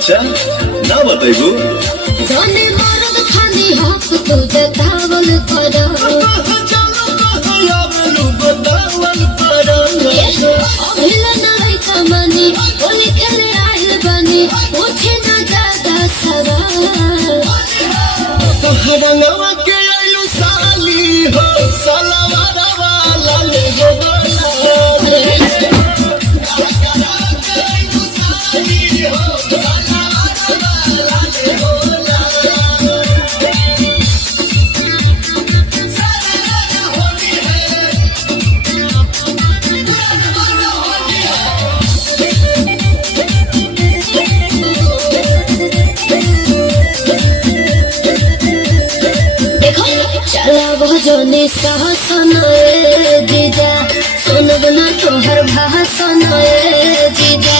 अच्छा ना बताइबू जाने मरद खानी हक तू बतावल करो अभिला नाई कमानी बोली करे आइल बनी उठे ना ज्यादा सवाल तोहरा नवा के आयु साली हो सलवार वाला ले गो चला भजने सहसन जीजा सुनब ना तोहर भाषण जीजा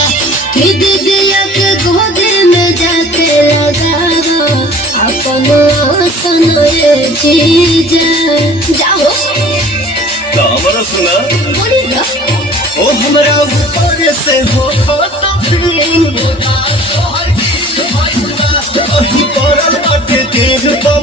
खुद दिया के गोदे में जाके लगावा अपन आसन जीजा जाओ हमरा सुना बोली ना ओ हमरा ऊपर से हो तो फीलिंग होता तोहर की भाई अही करल बाटे देख तो